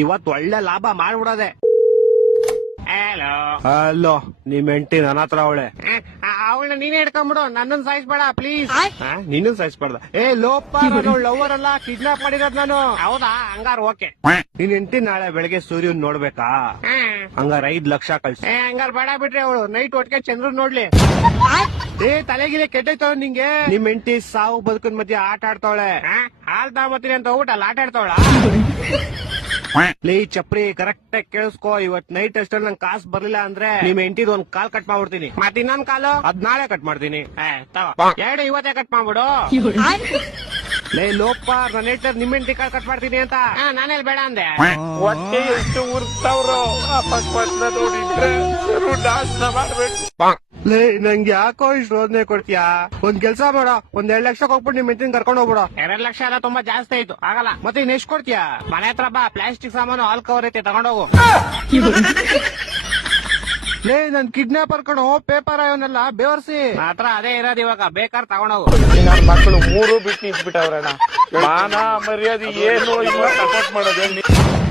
ಇವತ್ ಒಳ್ಳೆ ಲಾಭ ಮಾಡ್ಬಿಡೋದೆ. ಹಲೋ ಹಲೋ, ನಿಮ್ ಹೆಂಡತಿ ನನ್ನ ಹತ್ರ ಅವಳೆ. ಅವಳನ್ನ ನೀನೇ ಹಿಡ್ಕೊಂಡ್ಬಿಡು, ನನ್ನನ್ ಸಾಯಿಸ್ಬೇಡ ಪ್ಲೀಸ್. ನೀನು ಸಾಯಿಸ್ಬಾರ್ದ. ಲೋಪ, ಲವರ್ ಅಲ್ಲ, ಕಿಡ್ನಾಪ್ ಮಾಡಿರೋದ್ ನಾನು. ಹೌದಾ, ಹಂಗಾರ ಓಕೆ. ನಿನ್ ಹೆಂಡತಿ ನಾಳೆ ಬೆಳಗ್ಗೆ ಸೂರ್ಯನ್ ನೋಡ್ಬೇಕಾ? ಹಂಗಾರ 5 ಲಕ್ಷ ಕಳ್ಸಿ. ಹಂಗಾರ ಬೇಡ ಬಿಡ್ರಿ, ಅವಳು ನೈಟ್ ಒಟ್ಟಿಗೆ ಚಂದ್ರನ್ ನೋಡ್ಲಿ. ತಲೆಗಿಲೆ ಕೆಟ್ಟೈತವ ನಿಂಗೆ. ನಿಮ್ ಹೆಂಡತಿ ಸಾವು ಬದುಕನ್ ಮಧ್ಯೆ ಆಟ ಆಡ್ತಾವಳೆ. ಹಾಲ್ ತಗೊಂಬತ್ತೀನಿ ಅಂತ ಹೋಗ್ಬಿಟ್ಟಲ್ಲ ಆಟ ಆಡ್ತಾವಳ. ಲೇ ಚಪ್ರಿ, ಕರೆಕ್ಟ್ ಆಗಿ ಕೇಳಿಸ್ಕೋ. ಇವತ್ ನೈಟ್ ಅಷ್ಟಲ್ಲಿ ನಂಗೆ ಕಾಸು ಬರ್ಲಿಲ್ಲ ಅಂದ್ರೆ ನಿಮ್ ಹೆಂಡತಿದ್ ಒಂದ್ ಕಾಲ್ ಕಟ್ ಮಾಡ್ಬಿಡ್ತೀನಿ. ಮತ್ ಇನ್ನೊಂದ್ ಕಾಲು ಅದ್ ನಾಳೆ ಕಟ್ ಮಾಡ್ತೀನಿ. ಎರಡು ಇವತ್ತೇ ಕಟ್ ಮಾಡ್ಬಿಡು. ಲೇ ಲೋಪ, ನನ್ನ ಹೆಂಡತಿ ನಿಮ್ ಹೆಂಡತಿ ಕಾಲ್ ಕಟ್ ಮಾಡ್ತೀನಿ ಅಂತ. ನಾನೆಲ್ಲಿ ಬೇಡ ಅಂದೆ. ಹೊಟ್ಟೆ ಎಷ್ಟು ಉರ್ತಾವ್ರೋ, ಅಪಸ್ಮಾತ್ ನೋಡಿದ್ರೆ ನಾಶನ ಮಾಡ್ಬೇಕು. ಲೇ ನಂಗೆ ಯಾಕೋ ಇಷ್ಟು ರೋದನೆ ಕೊಡ್ತೀಯಾ? ಒಂದ್ ಕೆಲ್ಸ ಮಾಡ, ಒಂದ್ 2 ಲಕ್ಷ ಹೋಗ್ಬಿಟ್ಟು ನಿಮ್ ಹೆಂಡತಿನ ಕರ್ಕೊಂಡು ಹೋಗ್ಬಿಡು. 2 ಲಕ್ಷ ಎಲ್ಲ ತುಂಬಾ ಜಾಸ್ತಿ ಆಯ್ತು, ಆಗಲ್ಲ. ಮತ್ತೆ ಇನ್ ಎಷ್ಟ್ ಕೊಡ್ತೀಯಾ? ಮನೆ ಹತ್ರ ಬಾ, ಪ್ಲಾಸ್ಟಿಕ್ ಸಾಮಾನು ಹಾಲ್ ಕವರ್ ಐತೆ, ತಗೊಂಡೋಗು. ಲೇ ನನ್ ಕಿಡ್ನಾಪರ್ ಕಣೋ, ಪೇಪರ್ ಅವನ್ನೆಲ್ಲ ಬೇವರ್ಸಿ. ಹತ್ರ ಅದೇ ಇರೋದು, ಇವಾಗ ಬೇಕಾದ್ರೆ ತಗೊಂಡೋಗು. ನನ್ನ ಮಕ್ಕಳು 3 ಬಿಟ್ಟು ನಿಂತ್ಬಿಟ್ಟವ್ರಣ್ಣ. ಮಾನ ಮರ್ಯಾದೆ ಏನು ಇಲ್ಲ, ಸಪೋರ್ಟ್ ಮಾಡೋದು.